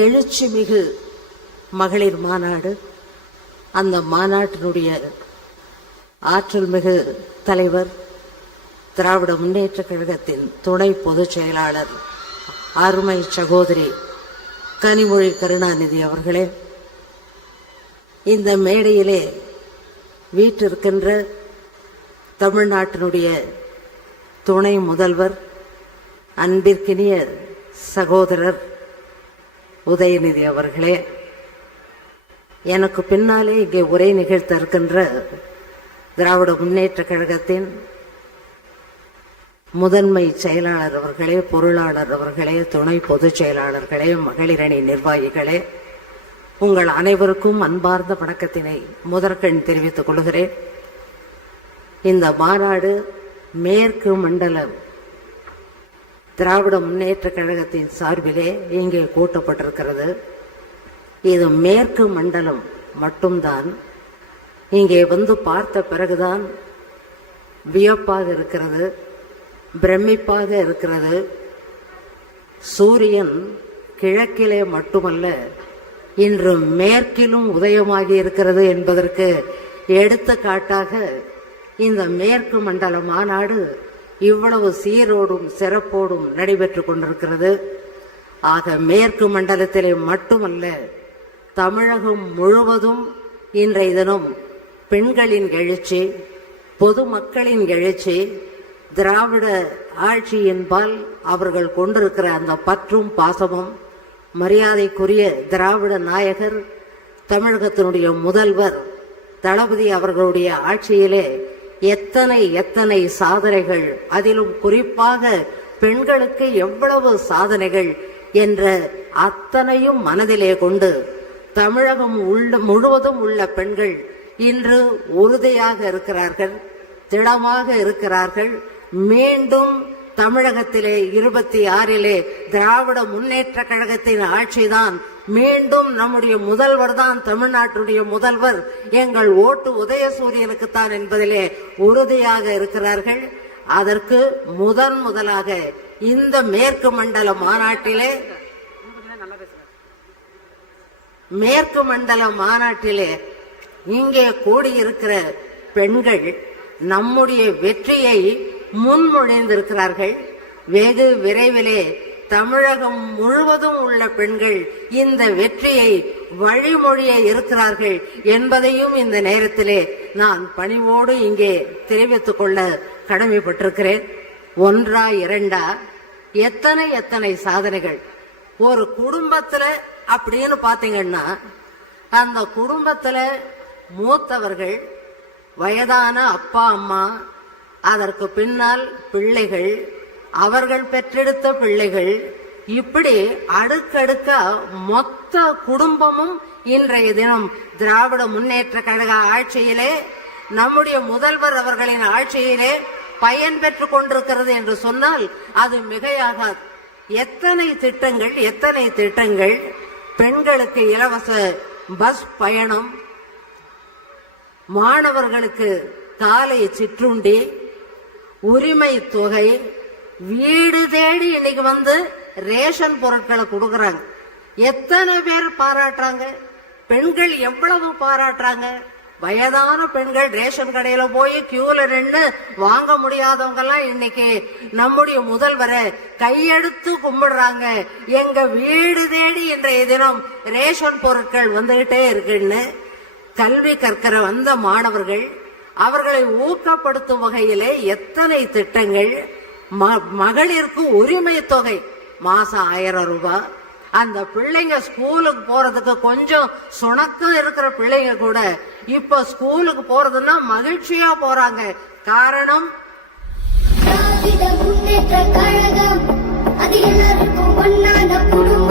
எழுச்சி மிகு மகளிர் மாநாடு. அந்த மாநாட்டினுடைய ஆற்றல் மிகு தலைவர், திராவிட முன்னேற்ற கழகத்தின் துணை பொதுச் செயலாளர், அருமை சகோதரி கனிமொழி கருணாநிதி அவர்களே, இந்த மேடையிலே வீற்றிருக்கின்ற தமிழ்நாட்டினுடைய துணை முதல்வர், அன்பிற்கினிய சகோதரர் உதயநிதி அவர்களே, எனக்கு பின்னாலே இங்கே உரை நிகழ்த்த இருக்கின்ற திராவிட முன்னேற்ற கழகத்தின் முதன்மை செயலாளர் அவர்களே, பொருளாளர் அவர்களே, துணை பொதுச் செயலாளர்களே, மகளிரணி நிர்வாகிகளே, உங்கள் அனைவருக்கும் அன்பார்ந்த வணக்கத்தினை முதற்கண் தெரிவித்துக் கொள்கிறேன். இந்த மாநாடு மேற்கு மண்டல திராவிட முன்னேற்ற கழகத்தின் சார்பிலே இங்கே கூட்டப்பட்டிருக்கிறது. இது மேற்கு மண்டலம் மட்டும்தான். இங்கே வந்து பார்த்த பிறகுதான் வியப்பாக இருக்கிறது, பிரமிப்பாக இருக்கிறது. சூரியன் கிழக்கிலே மட்டுமல்ல, இன்று மேற்கிலும் உதயமாகி இருக்கிறது என்பதற்கு எடுத்துக்காட்டாக இந்த மேற்கு மண்டல மாநாடு இவ்வளவு சீரோடும் சிறப்போடும் நடைபெற்றுக் கொண்டிருக்கிறது. ஆக மேற்கு மண்டலத்திலே மட்டுமல்ல, தமிழகம் முழுவதும் இன்றைய தினம் பெண்களின் எழுச்சி, பொதுமக்களின் எழுச்சி, திராவிட ஆட்சியின்பால் அவர்கள் கொண்டிருக்கிற அந்த பற்றும் பாசமும், மரியாதைக்குரிய திராவிட நாயகர் தமிழகத்தினுடைய முதல்வர் தளபதி அவர்களுடைய ஆட்சியிலே எத்தனை எத்தனை சாதனைகள், அதிலும் குறிப்பாக பெண்களுக்கு எவ்வளவு சாதனைகள் என்ற அத்தனையும் மனதிலே கொண்டு தமிழகம் முழுவதும் உள்ள பெண்கள் இன்று உறுதியாக இருக்கிறார்கள், திடமாக இருக்கிறார்கள். மீண்டும் தமிழகத்திலே 26 திராவிட முன்னேற்ற கழகத்தின் ஆட்சிதான், மீண்டும் நம்முடைய முதல்வர் தான் தமிழ்நாட்டுடைய முதல்வர், எங்கள் ஓட்டு உதயசூரியனுக்குத்தான் என்பதிலே உறுதியாக இருக்கிறார்கள். அதற்கு முதலாக இந்த மேற்கு மண்டல மாநாட்டிலே இங்கே கூடியிருக்கிற பெண்கள் நம்முடைய வெற்றியை முன்மொழிந்திருக்கிறார்கள். வெகு விரைவிலே தமிழகம் முழுவதும் உள்ள பெண்கள் இந்த வெற்றியை வழிமொழிய இருக்கிறார்கள் என்பதையும் இந்த நேரத்திலே நான் பணிவோடு இங்கே தெரிவித்துக் கொள்ள கடமைப்பட்டிருக்கிறேன். ஒன்றா இரண்டா, எத்தனை எத்தனை சாதனைகள் ஒரு குடும்பத்துல அப்படின்னு பாத்தீங்கன்னா, அந்த குடும்பத்துல மூத்தவர்கள், வயதான அப்பா அம்மா, அதற்கு பின்னால் பிள்ளைகள், அவர்கள் பெற்றெடுத்த பிள்ளைகள், இப்படி அடுக்கடுக்கா மொத்த குடும்பமும் இன்றைய தினம் திராவிட முன்னேற்ற கழக ஆட்சியிலே, நம்முடைய முதல்வர் அவர்களின் ஆட்சியிலே பயன் பெற்றுக் கொண்டிருக்கிறது என்று சொன்னால் அது மிகையாகாது. எத்தனை திட்டங்கள், எத்தனை திட்டங்கள்! பெண்களுக்கு இலவச பஸ் பயணம், மாணவர்களுக்கு காலை சிற்றுண்டி, உரிமை தொகை, வீடு தேடி இன்னைக்கு வந்து ரேஷன் பொருட்களை கொடுக்கறாங்க. எத்தனை பேர் பாராட்டுறாங்க, பெண்கள் எவ்வளவு பாராட்டுறாங்க. வயதான பெண்கள் ரேஷன் கடையில போய் கியூல நின்று வாங்க முடியாதவங்க எல்லாம் இன்னைக்கு நம்முடைய முதல்வரை கையெடுத்து கும்பிடுறாங்க. எங்க வீடு தேடி இன்றைய தினம் ரேஷன் பொருட்கள் வந்துகிட்டே இருக்குன்னு. கல்வி கற்கிற வந்த மாணவர்கள், அவர்களை ஊக்கப்படுத்தும் வகையிலே எத்தனை திட்டங்கள்! மகளிருக்கு உரிமை தொகை மாசம் 1000 ரூபாய். அந்த பிள்ளைங்க ஸ்கூலுக்கு போறதுக்கு கொஞ்சம் சுணக்கம் இருக்கிற பிள்ளைங்க கூட இப்ப ஸ்கூலுக்கு போறதுன்னா மகிழ்ச்சியா போறாங்க. காரணம், திராவிட முன்னேற்ற கழகம், அது எல்லாருக்கும் ஒன்னான குடும்பம்.